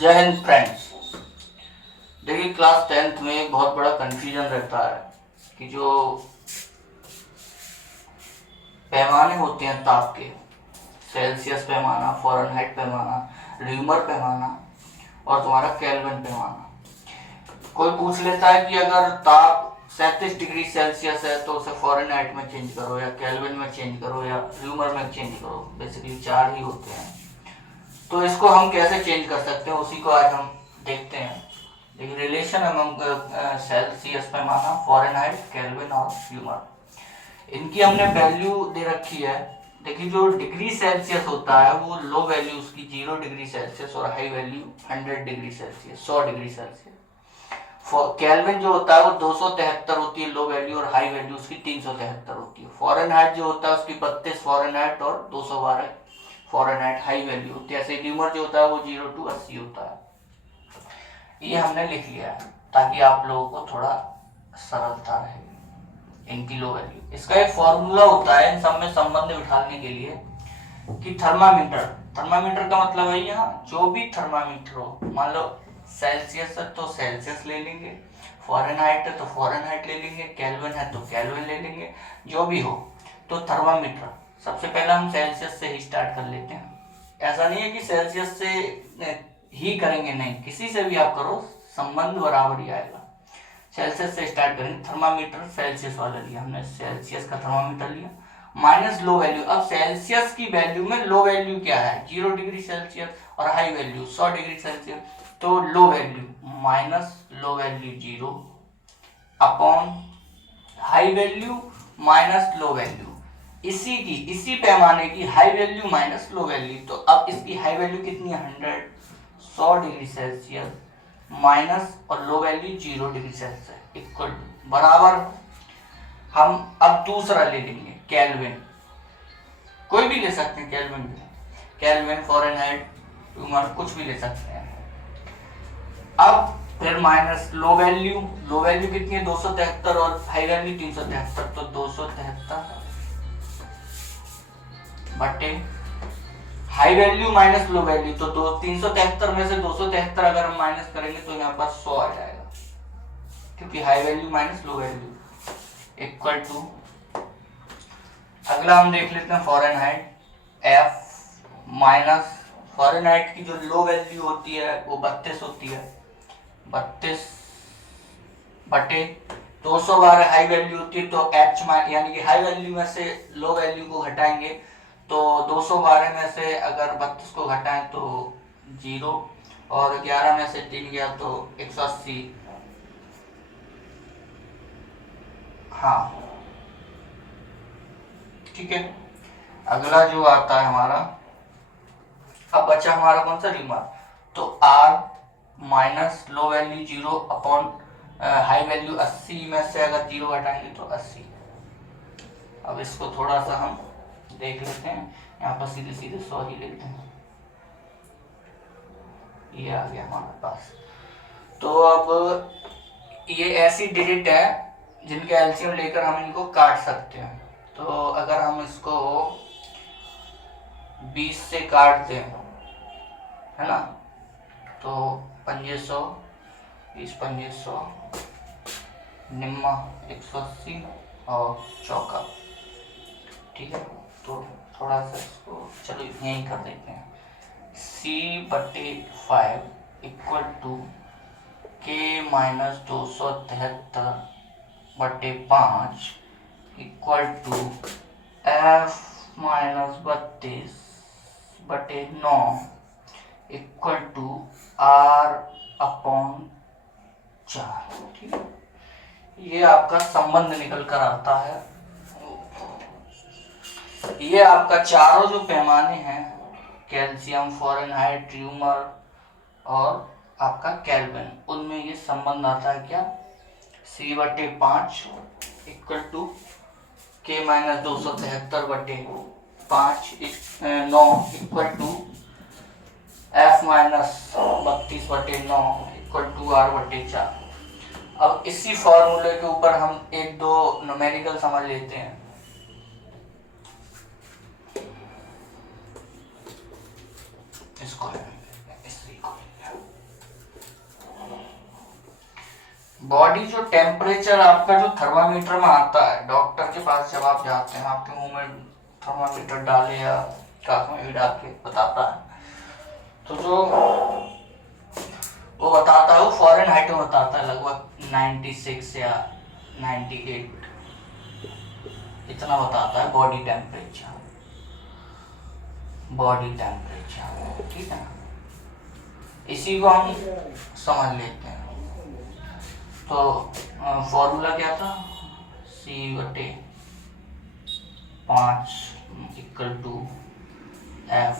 जय हिंद फ्रेंड्स। देखिए class 10th में एक बहुत बड़ा कंफ्यूजन रहता है कि जो पैमाने होते हैं ताप के, सेल्सियस पैमाना, फ़ारेनहाइट पैमाना, र्यूमर पैमाना और तुम्हारा केल्विन पैमाना। कोई पूछ लेता है कि अगर ताप 37 डिग्री सेल्सियस है तो उसे फ़ारेनहाइट में चेंज करो या केल्विन में चेंज करो या र्यूमर में चेंज करो। बेसिकली चार ही होते हैं, तो इसको हम कैसे चेंज कर सकते हैं उसी को आज हम देखते हैं। देखिए रिलेशन अमंग सेल्सियस पैमाना, फ़ारेनहाइट, केल्विन और र्यूमर, इनकी हमने वैल्यू दे रखी है। देखिए जो डिग्री सेल्सियस होता है वो लो वैल्यू उसकी 0 डिग्री सेल्सियस और high value 100 degree Celsius, 100 degree Celsius. Kelvin जो होता है वो 273 होती है लो वैल्यू और हाई वैल्यू उसकी 373 होती है। फ़ारेनहाइट जो होता है उसकी 32 फ़ारेनहाइट और 212 फ़ारेनहाइट हाई वैल्यू होती है। ऐसे र्यूमर जो होता है वो 0 to 80 होता है। ये हमने लिख लिया है ताकि आप लोगों को थोड़ा सरलता रहे इनकी लो वैल्यू। इसका एक फॉर्मूला होता है इन सब में संबंध बिठाने के लिए कि थर्मामीटर का मतलब है यहाँ जो भी थर्मामीटर हो, मान लो सेल्सियस है तो सेल्सियस ले लेंगे, फ़ारेनहाइट है तो फ़ारेनहाइट ले लेंगे, केल्विन है तो केल्विन ले लेंगे, जो भी हो। तो थर्मामीटर सबसे पहले हम सेल्सियस से ही स्टार्ट कर लेते हैं। ऐसा नहीं है कि सेल्सियस से ही करेंगे, नहीं, किसी से भी आप करो संबंध बराबर ही आएगा। सेल्सियस से स्टार्ट करेंगे। थर्मामीटर सेल्सियस वाला लिया हमने, सेल्सियस का थर्मामीटर लिया, माइनस लो वैल्यू। अब सेल्सियस की वैल्यू में लो वैल्यू क्या है, 0 डिग्री सेल्सियस और हाई वैल्यू 100 डिग्री सेल्सियस। तो low value minus low value 0 upon high value minus low value. इसी पैमाने की high value minus low value. तो अब इसकी हाई वैल्यू कितनी है, 100 डिग्री सेल्सियस माइनस और लो वैल्यू 0 डिग्री सेल्सियस इक्वल बराबर। हम अब दूसरा ले लेंगे केल्विन, कोई भी ले सकते हैं, केल्विन फ़ारेनहाइट र्यूमर कुछ भी ले सकते हैं। अब फिर माइनस लो वैल्यू कितनी है, 273 और हाई वैल्यू 373। तो 273 बटे high value minus low value, तो 373 में से 273 अगर हम माइनस करेंगे तो यहाँ पर 100 आ जाएगा, क्योंकि high value minus low value equal to. अगला हम देख लेते हैं फ़ारेनहाइट, एफ माइनस फ़ारेनहाइट की जो लो वैल्यू होती है वो 32 होती है, 32 बटे 212 हाई वैल्यू होती है। तो एच यानी कि हाई वैल्यू में से लो वैल्यू को घटाएंगे तो 212 में से अगर 32 को घटाएं तो 0 और 11 में से 3 गया तो 180। हाँ ठीक है। अगला जो आता है हमारा, अब बचा हमारा कौन सा, र्यूमर। तो R minus low value 0 upon high value 80 में से अगर 0 घटाएंगे तो 80। अब इसको थोड़ा सा हम देख लेते हैं, यहाँ पर सीधे सीधे 100 ही लेते हैं, ये आ गया हमारे पास। तो अब ये ऐसी डिजिट है जिनके एलसीएम लेकर हम इनको काट सकते हैं। तो अगर हम इसको 20 से काट दें, है ना, तो 500, 20 500, निम्मा 180 और चौका, ठीक है। तो थोड़ा सा इसको चलो यहीं कर देते हैं, C/5 equal to K minus 273/5 equal to F minus 32/9 equal to R upon 4, ठीक है। ये आपका संबंध निकल कर आता है। ये आपका चारों जो पैमाने हैं, कैल्शियम, फ़ारेनहाइट, र्यूमर और आपका केल्विन, उनमें ये संबंध आता है क्या, C/5 equal to K minus 273/5/9 equal to F minus 32/9 equal to R/4। अब इसी फॉर्मूले के ऊपर हम एक दो न्यूमेरिकल समझ लेते हैं। इसको बॉडी जो टेम्परेचर आपका जो थर्मामीटर में आता है, डॉक्टर के पास जब आप जाते हैं आपके मुंह में थर्मामीटर डाले या कान में भी डाल के बताता है, तो जो वो बताता है वो फ़ारेनहाइट में बताता है, लगभग 96 या 98 इतना बताता है बॉडी टेम्परेचर। ठीक है ना, इसी को हम समझ लेते हैं। तो फॉर्मूला क्या था, C/5 equal to F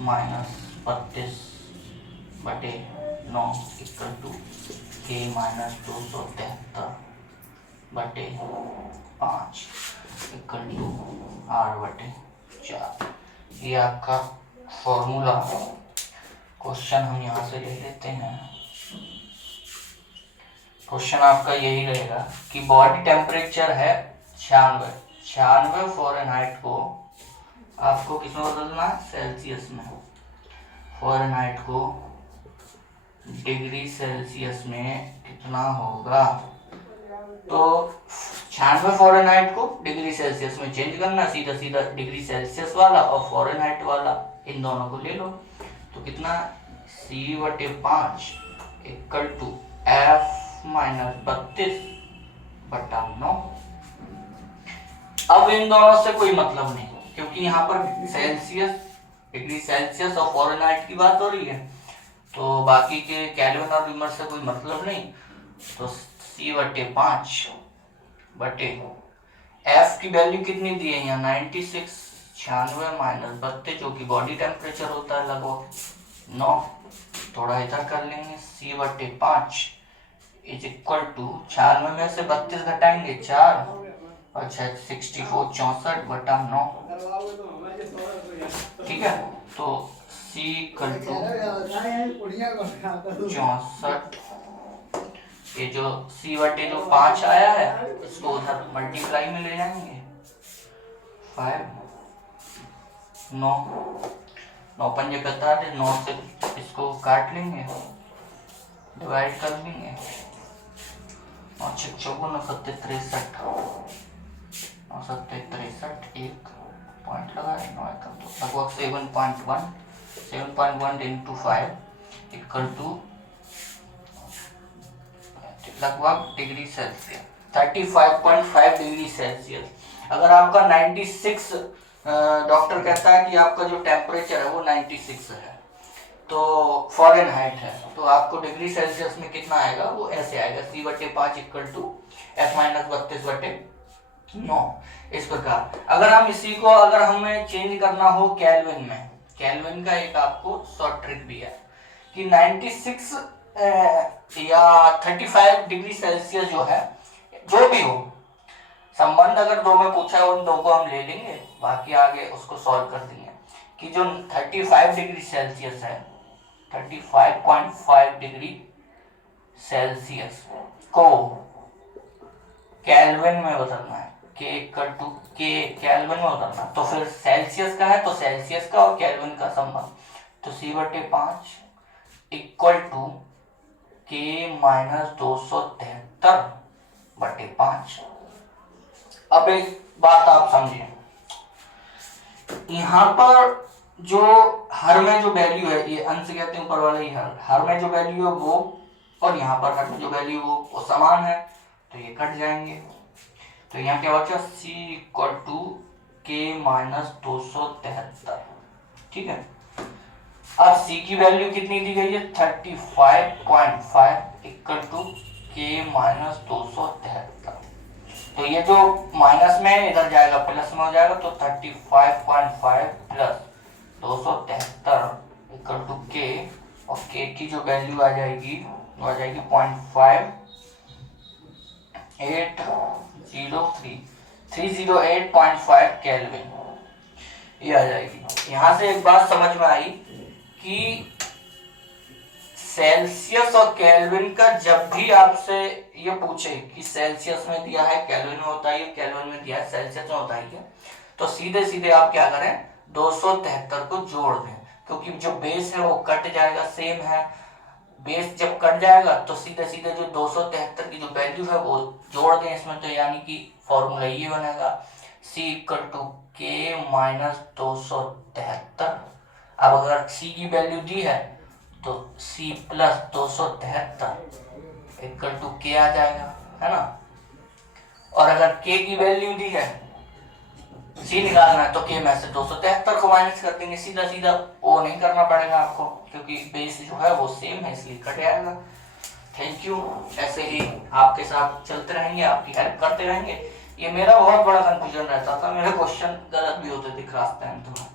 minus 32/9 equal to K minus 273/5 equal to R/4। ये आपका फॉर्मूला क्वेश्चन हम यहाँ से ले लेते हैं। क्वेश्चन आपका यही रहेगा कि बॉडी टेम्परेचर है 96 फ़ारेनहाइट को आपको किसमें बदलना है, सेल्सियस में। फ़ारेनहाइट को डिग्री सेल्सियस में कितना होगा, तो 96 फ़ारेनहाइट को डिग्री सेल्सियस में चेंज करना, सीधा सीधा डिग्री सेल्सियस वाला और फ़ारेनहाइट वाला इन दोनों को ले लो, तो कितना C/5 equal to F minus 32/9। अब इन दोनों से कोई मतलब नहीं, क्योंकि यहाँ पर सेल्सियस, डिग्री सेल्सियस और फ़ारेनहाइट की बात हो रही है, तो बाकी के केल्विन और रीमर से कोई मतलब नहीं। तो C/5 बटे F की वैल्यू कितनी दी है यहाँ 96, 96 माइनस 32 जो कि बॉडी टेम्परेचर होता है लगभग 9, थोड़ा इधर कर लेंगे। C/5 इज इक्वल टू 96 में से 32 घटाएंगे 4 और 64 64/9। ठीक है, तो C इक्वल टू 64, ये जो C/5 आया है इसको उधर मल्टीप्लाई में ले जाएंगे, 5 9 9 पंजे 45, 9 से इसको काट लेंगे, डिवाइड कर लेंगे, 9 6 54 9 7 63 9 7 63, एक पॉइंट लगाए, 9 लगभग 7.1 इंटू 5 इक्वल टू लगभग डिग्री सेल्सियस 35.5 डिग्री सेल्सियस। अगर आपका 96 डॉक्टर कहता है कि आपका जो टेम्परेचर है वो 96 है, तो फ़ारेनहाइट है, तो आपको डिग्री सेल्सियस में कितना आएगा, वो ऐसे आएगा C/5 equal to F minus 32/9। इस प्रकार अगर हम इसी को, अगर हमें चेंज करना हो केल्विन में, केल्विन का एक आपको शॉर्ट ट्रिक भी है कि 96 या 35 डिग्री सेल्सियस जो है, जो भी हो, संबंध अगर दो में पूछा है उन दो को हम ले लेंगे, बाकी आगे उसको सॉल्व कर देंगे। कि जो 35 डिग्री सेल्सियस है, 35.5 डिग्री सेल्सियस को केल्विन में बदलना है, K equal to K kelvin में बदलना, तो फिर सेल्सियस का है तो सेल्सियस का और केल्विन का संबंध, तो C/5 equal to K minus 273/5। अब एक बात आप समझिए, यहाँ पर जो हर में जो वैल्यू है, ये अंश कहते हैं ऊपर वाला ही हर में जो वैल्यू है वो, और यहाँ पर हर में जो वैल्यू वो समान है, तो ये कट जाएंगे, तो यहाँ क्या बचा C equal to K minus 273। ठीक है, अब C की वैल्यू कितनी दी गई है 35.5 इक्वल टू K माइनस 273, तो ये जो माइनस में इधर जाएगा प्लस में हो जाएगा, तो 35.5 प्लस 273 इक्वल टू K, और K की जो वैल्यू आ जाएगी वो आ जाएगी 308.5 केल्विन, ये आ जाएगी। यहाँ से एक बात समझ में आई कि सेल्सियस और केल्विन का जब भी आपसे ये पूछे कि सेल्सियस में दिया है केल्विन में होता है, केल्विन में दिया है सेल्सियस में होता है, तो सीधे सीधे आप क्या करें 273 को जोड़ दें, क्योंकि जो बेस है वो कट जाएगा, सेम है, बेस जब कट जाएगा तो सीधे सीधे जो 273 की जो वैल्यू है वो जोड़ दें इसमें, तो यानी कि फॉर्मूला ये बनेगा c इक्वल टू के माइनस 273। अब अगर c की वैल्यू दी है तो c प्लस 273 इक्वल टू के आ जाएगा, है ना। और अगर k की वैल्यू दी है, c निकालना है, तो k में से 273 को माइनस कर देंगे, सीधा सीधा, वो नहीं करना पड़ेगा आपको क्योंकि बेस जो है वो सेम है इसलिए कट जाएगा। Thank you. ऐसे ही आपके साथ चलते रहेंगे, आपकी हेल्प करते रहेंगे। ये मेरा बहुत बड़ा कंफ्यूजन रहता था, मेरे क्वेश्चन गलत भी होते थे क्लास 10th में।